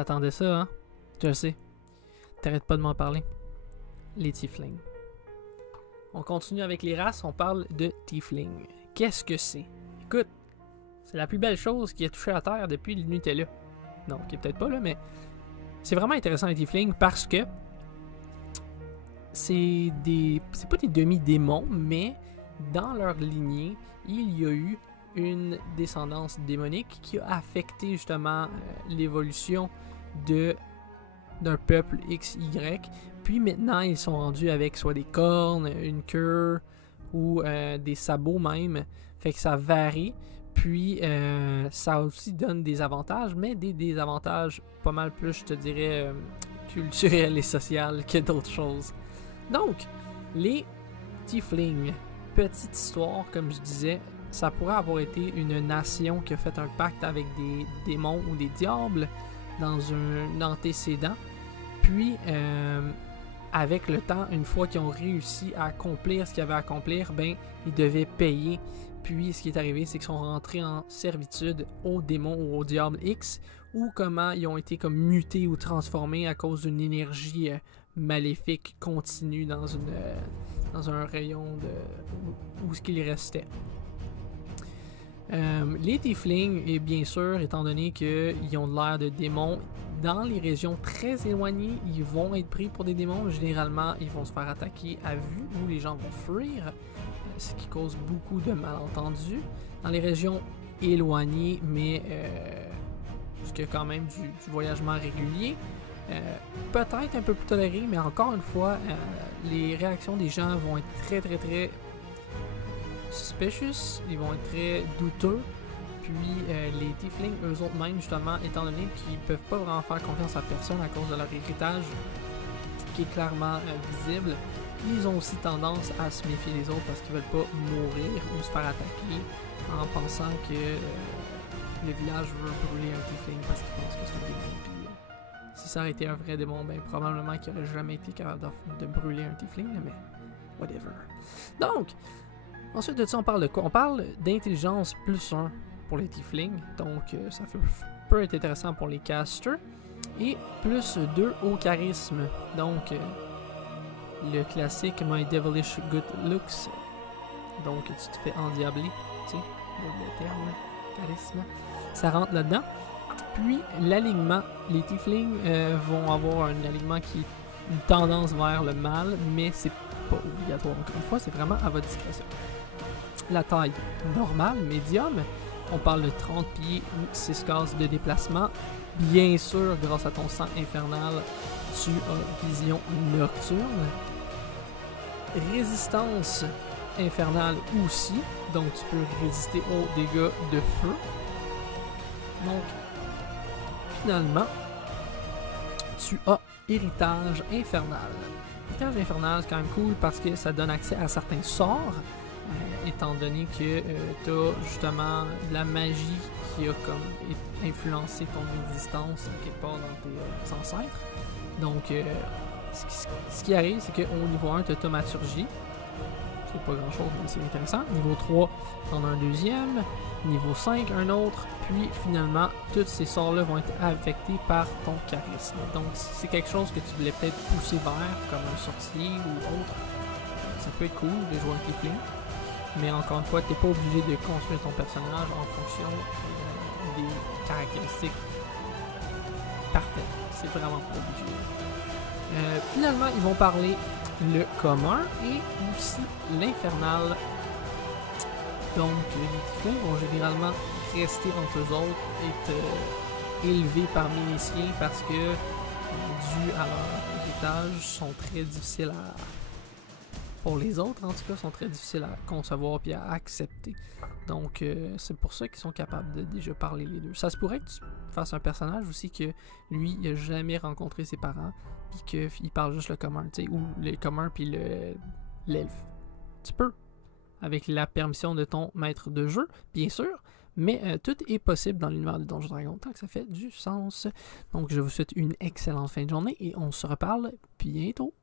T'attendais ça, hein? Je le sais. T'arrêtes pas de m'en parler. Les tieflings. On continue avec les races, on parle de tiefling. Qu'est-ce que c'est? Écoute, c'est la plus belle chose qui a touché la Terre depuis le Nutella. Non, qui est peut-être pas là, mais c'est vraiment intéressant les tieflings parce que c'est pas des demi-démons, mais dans leur lignée, il y a eu une descendance démonique qui a affecté justement l'évolution d'un peuple XY. Puis maintenant, ils sont rendus avec soit des cornes, une queue ou des sabots même. Fait que ça varie. Puis ça aussi donne des avantages, mais des désavantages pas mal plus, je te dirais, culturels et sociaux que d'autres choses. Donc, les tieflings, petite histoire, comme je disais, ça pourrait avoir été une nation qui a fait un pacte avec des démons ou des diables dans un antécédent. Puis, avec le temps, une fois qu'ils ont réussi à accomplir ce qu'ils avaient à accomplir, ben, ils devaient payer. Puis, ce qui est arrivé, c'est qu'ils sont rentrés en servitude aux démons ou aux diables X, ou comment ils ont été comme mutés ou transformés à cause d'une énergie maléfique continue dans un rayon où ce qu'il restait. Les tieflings, et bien sûr, étant donné qu'ils ont l'air de démons, dans les régions très éloignées, ils vont être pris pour des démons. Généralement, ils vont se faire attaquer à vue ou les gens vont fuir, ce qui cause beaucoup de malentendus. Dans les régions éloignées, mais parce qu'il y a quand même du voyagement régulier, peut-être un peu plus toléré, mais encore une fois, les réactions des gens vont être très très très suspicious, ils vont être très douteux. Puis les tieflings, eux autres mêmes, justement, étant donné qu'ils peuvent pas vraiment faire confiance à personne à cause de leur héritage qui est clairement visible, ils ont aussi tendance à se méfier des autres parce qu'ils veulent pas mourir ou se faire attaquer en pensant que le village veut brûler un tiefling parce qu'ils pensent que c'est un démon. Puis si ça aurait été un vrai démon, ben probablement qu'il aurait jamais été capable de brûler un tiefling, mais whatever. Donc, ensuite de ça, on parle de quoi? On parle d'intelligence plus 1 pour les tieflings, donc ça peut être intéressant pour les casters, et plus 2 au charisme, donc le classique My Devilish Good Looks, donc tu te fais endiabler, tu sais, le terme, charisme, ça rentre là-dedans. Puis l'alignement, les tieflings vont avoir un alignement qui est une tendance vers le mal, mais c'est pas obligatoire, encore une fois, c'est vraiment à votre discrétion. La taille normale, médium, on parle de 30 pieds ou 6 cases de déplacement. Bien sûr, grâce à ton sang infernal, tu as vision nocturne. Résistance infernale aussi, donc tu peux résister aux dégâts de feu. Donc, finalement, tu as héritage infernal. Héritage infernal, c'est quand même cool parce que ça donne accès à certains sorts. Étant donné que tu as justement de la magie qui a comme influencé ton existence quelque part dans tes ancêtres. Donc, ce qui arrive, c'est qu'au niveau 1, tu as thaumaturgie. C'est pas grand chose, mais c'est intéressant. Niveau 3, tu en as un deuxième. Niveau 5, un autre. Puis finalement, tous ces sorts-là vont être affectés par ton charisme. Donc, si c'est quelque chose que tu voulais peut-être pousser vers, comme un sorcier ou autre, ça peut être cool de jouer un tiefling. Mais encore une fois, tu n'es pas obligé de construire ton personnage en fonction des caractéristiques parfaites. C'est vraiment pas obligé. Finalement, ils vont parler le commun et aussi l'infernal. Donc, les tieflings vont généralement rester entre eux autres, être élevés parmi les siens parce que, dû à leur héritage, sont très difficiles à... Pour les autres, en tout cas, sont très difficiles à concevoir et à accepter. Donc, c'est pour ça qu'ils sont capables de déjà parler les deux. Ça se pourrait que tu fasses un personnage aussi que lui, il n'a jamais rencontré ses parents, puis qu'il parle juste le commun, tu sais, ou le commun puis l'elfe. Tu peux, avec la permission de ton maître de jeu, bien sûr, mais tout est possible dans l'univers de Donjons & Dragons, tant que ça fait du sens. Donc, je vous souhaite une excellente fin de journée et on se reparle bientôt.